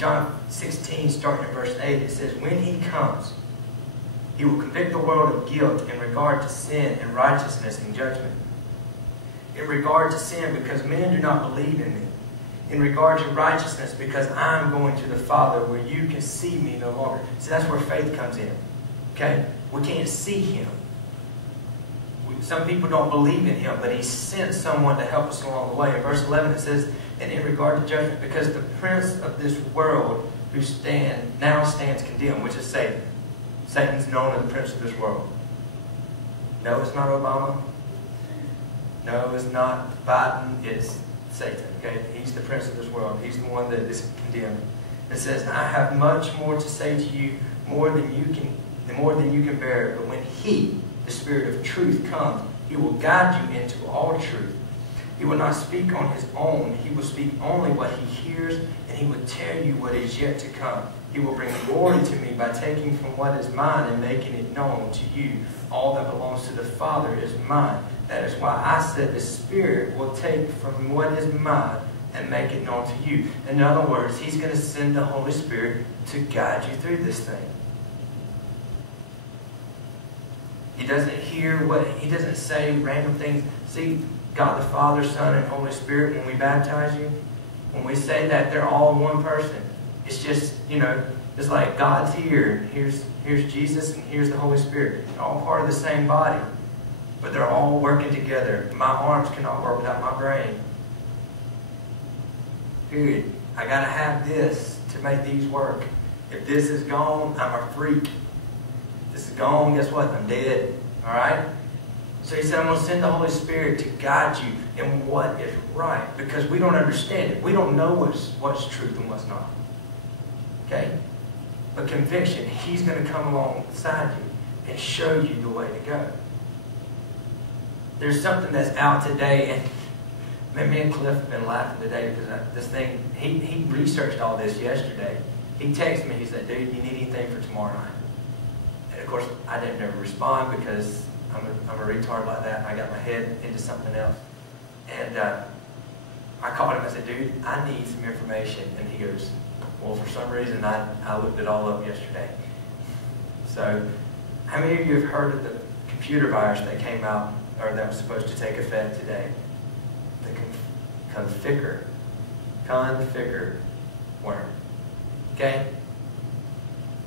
John 16, starting in verse 8, it says, when he comes, he will convict the world of guilt in regard to sin and righteousness and judgment. In regard to sin, because men do not believe in me. In regard to righteousness, because I'm going to the Father where you can see me no longer. See, that's where faith comes in. Okay? We can't see him. Some people don't believe in him, but he sent someone to help us along the way. In verse 11 it says, and in regard to judgment, because the prince of this world who now stands condemned, which is Satan. Satan's known as the prince of this world. No, it's not Obama. No, it's not Biden. It's Satan. Okay? He's the prince of this world. He's the one that is condemned. It says, I have much more to say to you, more than you can bear. But when he, the Spirit of truth, comes, he will guide you into all truth. He will not speak on his own. He will speak only what he hears, and he will tell you what is yet to come. He will bring glory to me by taking from what is mine and making it known to you. All that belongs to the Father is mine. That is why I said the Spirit will take from what is mine and make it known to you. In other words, he's going to send the Holy Spirit to guide you through this thing. He doesn't say random things. See, God the Father, Son, and Holy Spirit, when we baptize you, when we say that they're all one person, it's just, it's like God's here. Here's Jesus and here's the Holy Spirit. They're all part of the same body, but they're all working together. My arms cannot work without my brain. Period. I got to have this to make these work. If this is gone, I'm a freak. If this is gone, guess what? I'm dead. All right? So he said, I'm going to send the Holy Spirit to guide you in what is right, because we don't understand it. We don't know what's truth and what's not. Okay? But conviction, he's going to come alongside you and show you the way to go. There's something that's out today, and me and Cliff have been laughing today because he researched all this yesterday. He texted me, he said, dude, you need anything for tomorrow night? And of course, I didn't never respond because I'm a retard like that. I got my head into something else. And I called him. I said, dude, I need some information. And he goes, well, for some reason, I looked it all up yesterday. So how many of you have heard of the computer virus that came out, or that was supposed to take effect today? The Conficker worm. Okay?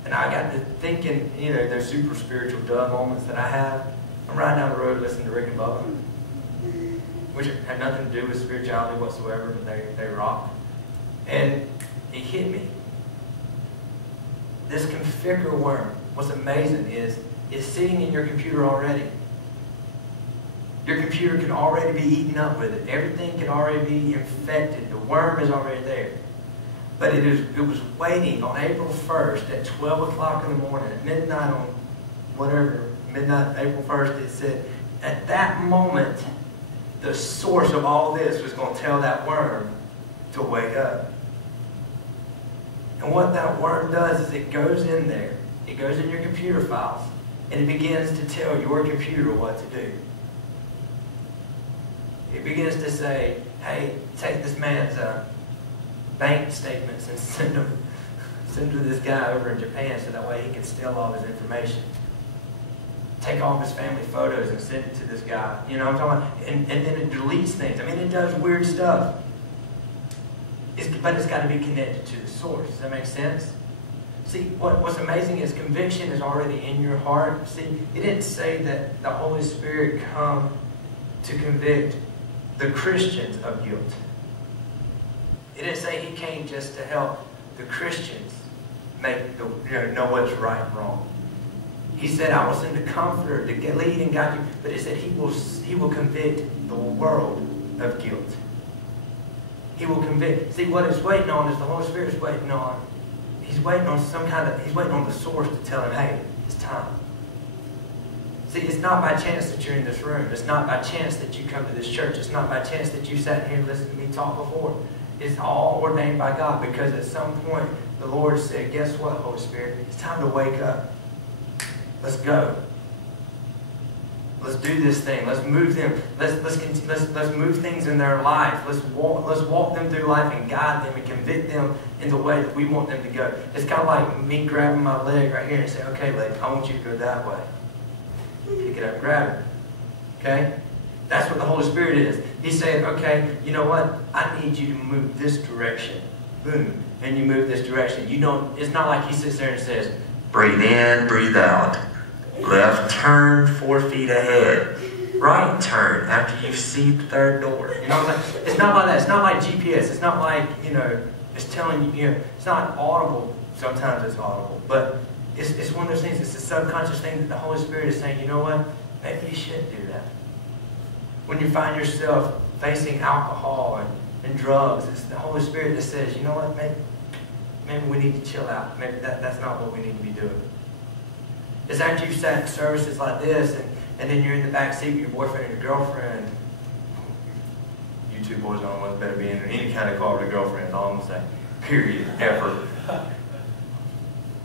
And I got to thinking, those super spiritual duh moments that I have. I'm riding down the road listening to Rick and Bubba, which had nothing to do with spirituality whatsoever, but they rock. And it hit me. This Conficker worm, what's amazing is it's sitting in your computer already. Your computer can already be eaten up with it. Everything can already be infected. The worm is already there. But it was waiting on April 1st at 12 o'clock in the morning, at midnight on midnight, April 1st, it said, at that moment, the source of all this was going to tell that worm to wake up. And what that worm does is it goes in there, it goes in your computer files, and it begins to tell your computer what to do. It begins to say, hey, take this man's bank statements and send them to this guy over in Japan so that way he can steal all his information. Take all of his family photos and send it to this guy. You know what I'm talking about? And then it deletes things. I mean, it does weird stuff. But it's got to be connected to the source. Does that make sense? See, what's amazing is conviction is already in your heart. See, it didn't say that the Holy Spirit come to convict the Christians of guilt. It didn't say he came just to help the Christians know what's right and wrong. He said, I will send a comforter to lead and guide you. But it said he will convict the world of guilt. He will convict. See, what it's waiting on is the Holy Spirit's waiting on. He's waiting on he's waiting on the source to tell him, hey, it's time. See, it's not by chance that you're in this room. It's not by chance that you come to this church. It's not by chance that you sat here and listened to me talk before. It's all ordained by God, because at some point the Lord said, guess what, Holy Spirit? It's time to wake up. Let's go. Let's do this thing. Let's move them. Let's move things in their life. Let's walk them through life and guide them and convict them in the way that we want them to go. It's kind of like me grabbing my leg right here and saying, okay, leg, I want you to go that way. Pick it up, grab it. Okay? That's what the Holy Spirit is. He's saying, okay, you know what? I need you to move this direction. Boom. And you move this direction. You don't, it's not like he sits there and says, breathe in, breathe out. Left turn 4 feet ahead. Right turn after you see the third door. You know what I'm saying? It's not like that. It's not like GPS. It's not like, it's telling you, it's not audible. Sometimes it's audible. But it's one of those things, it's a subconscious thing that the Holy Spirit is saying, you know what? Maybe you should do that. When you find yourself facing alcohol and drugs, it's the Holy Spirit that says, you know what? Maybe we need to chill out. Maybe that's not what we need to be doing. It's after you've sat in services like this, and then you're in the back seat with your boyfriend and your girlfriend. You two boys don't know what's better being in any kind of car with a girlfriend, is all I'm going to say. Period. Ever.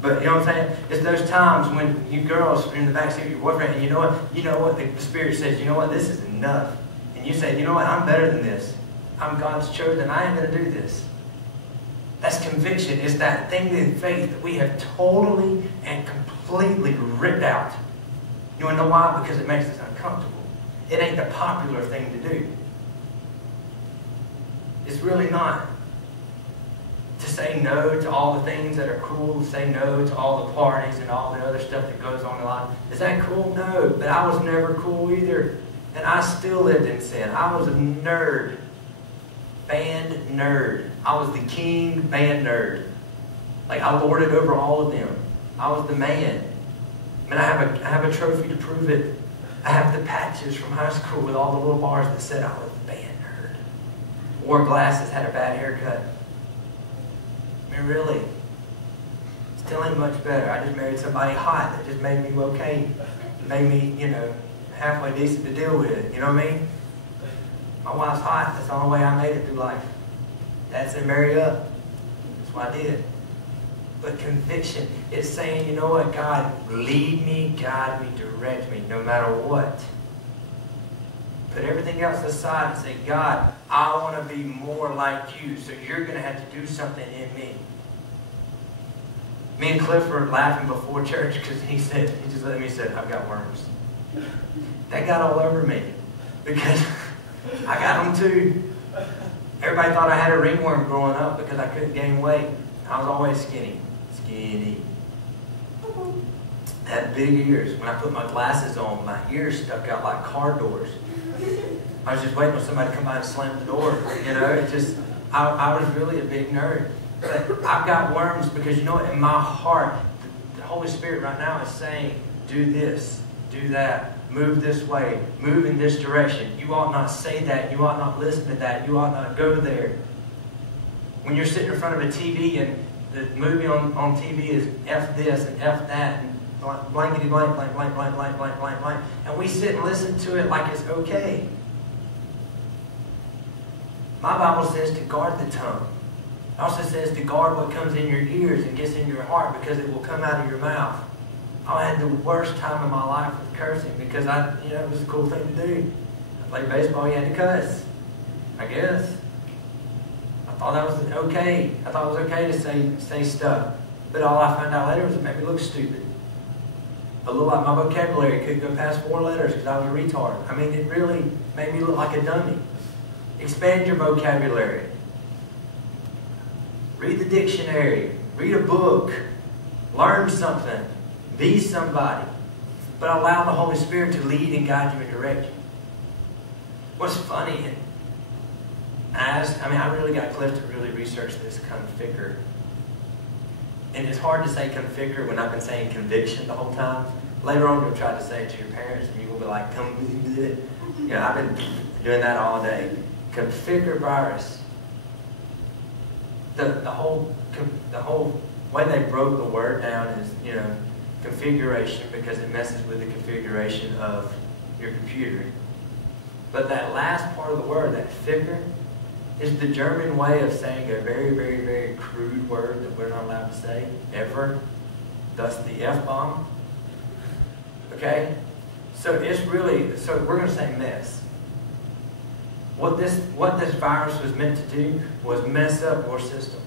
But you know what I'm saying? It's those times when you girls are in the back seat with your boyfriend, and you know what? The Spirit says, you know what? This is enough. And you say, you know what? I'm better than this. I'm God's chosen. I ain't going to do this. That's conviction. It's that thing in faith that we have totally and completely ripped out. You want to know why? Because it makes us uncomfortable. It ain't the popular thing to do. It's really not. To say no to all the things that are cool, to say no to all the parties and all the other stuff that goes on in life. Is that cool? No. But I was never cool either. And I still lived in sin. I was a nerd. Band nerd. I was the king band nerd. Like, I lorded over all of them. I was the man. I mean, I have a trophy to prove it. I have the patches from high school with all the little bars that said I was the band nerd. Wore glasses, had a bad haircut. I mean, really. Still ain't much better. I just married somebody hot that just made me okay. Made me, halfway decent to deal with. You know what I mean? My wife's hot. That's the only way I made it through life. Dad said, marry up. That's what I did. But conviction is saying, you know what, God, lead me, guide me, direct me, no matter what. Put everything else aside and say, God, I want to be more like you, so you're going to have to do something in me. Me and Cliff were laughing before church because he just let me say, I've got worms. That got all over me because I got them too. Everybody thought I had a ringworm growing up because I couldn't gain weight. I was always skinny. Skinny. I had big ears. When I put my glasses on, my ears stuck out like car doors. I was just waiting for somebody to come by and slam the door. I was really a big nerd. But I've got worms because, you know what, in my heart, the Holy Spirit right now is saying, do this, do that, move this way, move in this direction. You ought not say that. You ought not listen to that. You ought not go there. When you're sitting in front of a TV and the movie on TV is F this and F that and blankety blank, blank, blank, blank, blank, blank, blank, blank, and we sit and listen to it like it's okay. My Bible says to guard the tongue. It also says to guard what comes in your ears and gets in your heart because it will come out of your mouth. I had the worst time of my life with cursing because it was a cool thing to do. I played baseball, you had to cuss. I guess. I thought that was okay. I thought it was okay to say stuff. But all I found out later was it made me look stupid. A little like my vocabulary couldn't go past 4 letters because I was a retard. I mean, it really made me look like a dummy. Expand your vocabulary. Read the dictionary. Read a book. Learn something. Be somebody. But allow the Holy Spirit to lead and guide you and direct you. What's funny, I really got Cliff to really research this Conficker. And it's hard to say Conficker when I've been saying conviction the whole time. Later on, you'll try to say it to your parents and you will be like, come with it. I've been doing that all day. Conficker virus. The whole way they broke the word down is, configuration, because it messes with the configuration of your computer. But that last part of the word, that ficker, is the German way of saying a very, very, very crude word that we're not allowed to say, ever. Thus the F-bomb. Okay? So it's really, so we're going to say mess. What this virus was meant to do was mess up your system.